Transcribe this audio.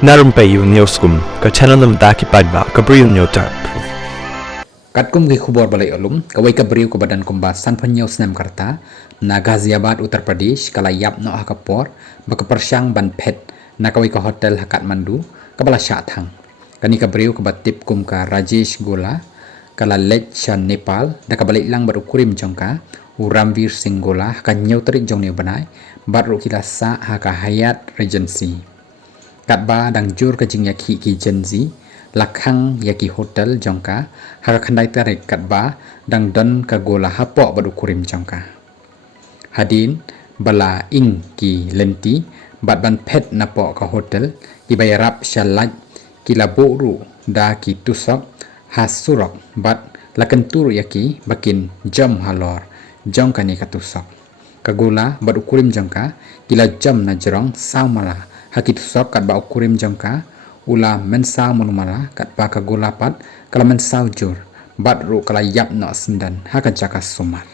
Na Rympei U Hynñiewtrep ki paidbah Bri U Hynñiewtrep. Katkum ki khubor balai olum kawei Bri U ke badan kumba sanphanyau snam karta na Ghaziabad Uttar Pradesh kala yap no hakapor bakapersyang ban phet na kawei ka hotel ha Kathmandu kabala sha thang kani Bri U ke batip kum ka Rajesh Gola kala lech shan Nepal da kabalik lang baru kurim jongka Ramvir Singh Gola ka Hynñiewtrep jong ne banai baru kila sa haka hayat regency Katba dang jur ke jing iakhih ki jenzi lakhang yaki hotel jongka haka khandai tarik katba dang don ka gola hapok badu kurim jongka hadin bala ing ki lenti bat ban phet napok ka hotel ki bayarap shalaj ki laburu da ki tusok hasurok bat lakentur yaki bakin jam halor jong kani ka tusok kagola badu kurim jongka kila jam na jrong saumala hakit sok kat ba ukurim jongka ula mensau monumala kat ba ka gulapat kala mensau jur bat ru kala yap no sendan hakan jaka sumar